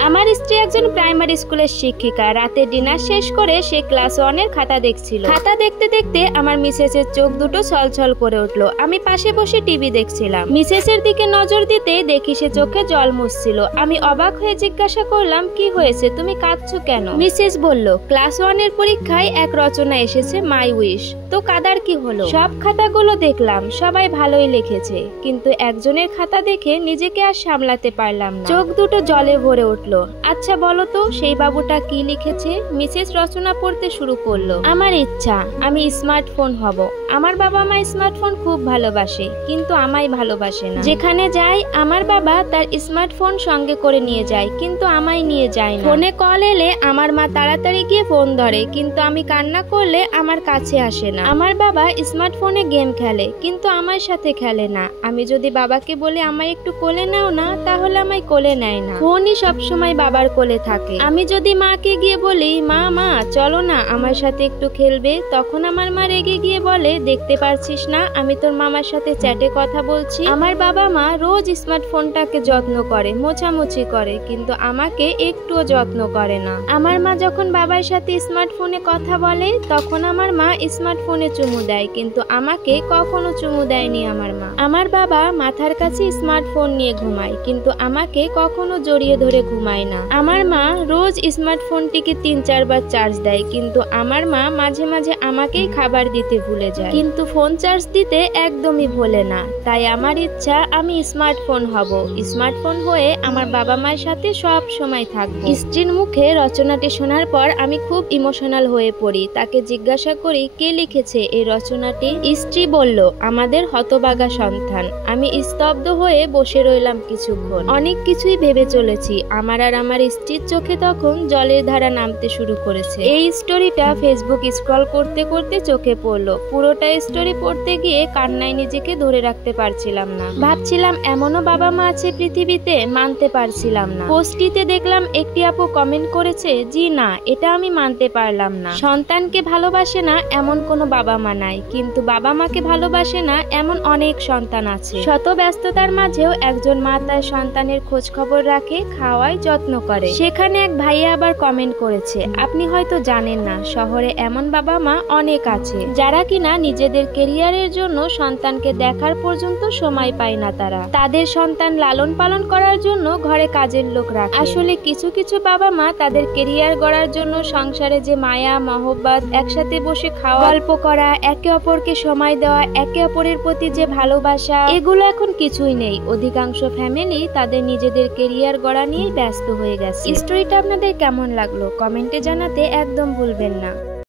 আমার স্ত্রী একজন প্রাইমারি স্কুলের শিক্ষিকা। রাতে ডিনার শেষ করে সে ক্লাস 1 এর খাতা দেখছিল। খাতা দেখতে দেখতে আমার মিসেসের চোখ দুটো ছলছল করে উঠলো। আমি পাশে বসে টিভি দেখছিলাম। মিসেসের দিকে নজর দিতেই দেখি সে চোখে জল মুছছিল। আমি অবাক হয়ে জিজ্ঞাসা করলাম, কি হয়েছে, তুমি কাঁদছো কেন? মিসেস বলল, ক্লাস 1 এর পরীক্ষায় এক রচনা এসেছে, মাই উইশ। তো কাদার কি হলো? সব খাতাগুলো দেখলাম, সবাই ভালোই লিখেছে, কিন্তু একজনের খাতা দেখে নিজেকে আর সামলাতে পারলাম না। চোখ দুটো জলে ভরে উঠলো। আচ্ছা বলো তো, সেই বাবুটা কি লিখেছে? মিসেস রচনা পড়তে শুরু করলো। আমার ইচ্ছা আমি স্মার্টফোন হব। আমার বাবা মা স্মার্টফোন খুব ভালোবাসে, কিন্তু আমায় ভালোবাসে না। যেখানে যাই আমার বাবা তার স্মার্টফোন সঙ্গে করে নিয়ে যায়, কিন্তু আমায় নিয়ে যায় না। ফোনে কল এলে আমার মা তাড়াতাড়ি গিয়ে ফোন ধরে, কিন্তু আমি কান্না করলে আমার কাছে আসে না। আমার বাবা স্মার্টফোনে গেম খেলে, কিন্তু আমার সাথে খেলে না। আমি যদি বাবাকে বলি আমায় একটু কোলে নাও না, তাহলে আমায় কোলে নেয় না। ফোনই সবসময় বাবার কোলে থাকে। আমি যদি মাকে গিয়ে বলি, মা চলো না আমার সাথে একটু খেলবে, তখন আমার মা রেগে গিয়ে বলে, দেখতে পারছিস না আমি তোর মামার সাথে চ্যাটে কথা বলছি। আমার বাবা মা রোজ স্মার্টফোনটাকে যত্ন করে, মোছামুছি করে, কিন্তু আমাকে একটুও যত্ন করে না। আমার মা যখন বাবার সাথে স্মার্টফোনে কথা বলে, তখন আমার মা স্মার্টফোনে চুমু দেয়, কিন্তু আমাকে কখনো চুমু দেয়নি আমার মা। আমার বাবা মাথার কাছে স্মার্টফোন নিয়ে ঘুমায়, কিন্তু আমাকে কখনো জড়িয়ে ধরে ঘুমায় না। আমার মা রোজ স্মার্টফোনটিকে 3-4 বার চার্জ দেয়, কিন্তু আমার মা মাঝে মাঝে আমাকেই খাবার দিতে ভুলে যায়, কিন্তু ফোন চার্জ দিতে একদমই ভোলে না। তাই আমার ইচ্ছা আমি স্মার্টফোন হব। স্মার্টফোন হয়ে আমার বাবা মায়ের সাথে সব সময় থাকবো। স্ত্রীর মুখে রচনাটি শোনার পর আমি খুব ইমোশনাল হয়ে পড়ি। তাকে জিজ্ঞাসা করি, কে লিখেছে এই রচনাটি? স্ত্রী বলল, আমাদের হতভাগা সন্তান। আমি স্তব্ধ হয়ে বসে রইলাম কিছুক্ষণ। অনেক কিছুই ভেবে চলেছি। আমার আর আমার স্ত্রীর চোখে তখন জলের ধারা নামতে শুরু করেছে। এই স্টোরিটা ফেসবুক স্ক্রল করতে করতে চোখে পড়লো। পুরোটা স্টোরি পড়তে গিয়ে কান্নায় নিজেকে ধরে রাখতে পারছিলাম না। ভাবছিলাম এমনও বাবা মা আছে পৃথিবীতে, মানতে পারছিলাম না। পোস্টটিতে দেখলাম একটি আপু কমেন্ট করেছে, জি না, এটা আমি মানতে পারলাম না। সন্তানকে ভালোবাসে না এমন কোনো বাবা মা নাই, কিন্তু বাবা মাকে ভালোবাসে না এমন অনেক সন্তান আছে। শত ব্যস্ততার মাঝেও একজন মা তার সন্তানের খোঁজ খবর রাখে, খাওয়ায়, যত্ন করে। সেখানে এক ভাইয়া আবার কমেন্ট করেছে, আপনি হয়তো জানেন না, শহরে এমন বাবা মা অনেক আছে যারা কিনা নিজেদের কেরিয়ারের জন্য সন্তানকে দেখার পর্যন্ত সময় পায় না। তারা তাদের সন্তান লালন পালন করার জন্য ঘরে কাজের লোক রাখে। আসলে কিছু কিছু বাবা মা তাদের কেরিয়ার গড়ার জন্য সংসারে যে মায়া মহব্বত, একসাথে বসে খাওয়া, গল্প করা, একে অপরকে সময় দেওয়া, একে অপরের প্রতি যে ভালোবাসা, এগুলো এখন কিছুই নেই। অধিকাংশ ফ্যামিলি তাদের নিজেদের কেরিয়ার গড়া নিয়ে ব্যস্ত হয়ে গেছে। স্টোরিটা আপনাদের কেমন লাগলো কমেন্টে জানাতে একদম ভুলবেন না।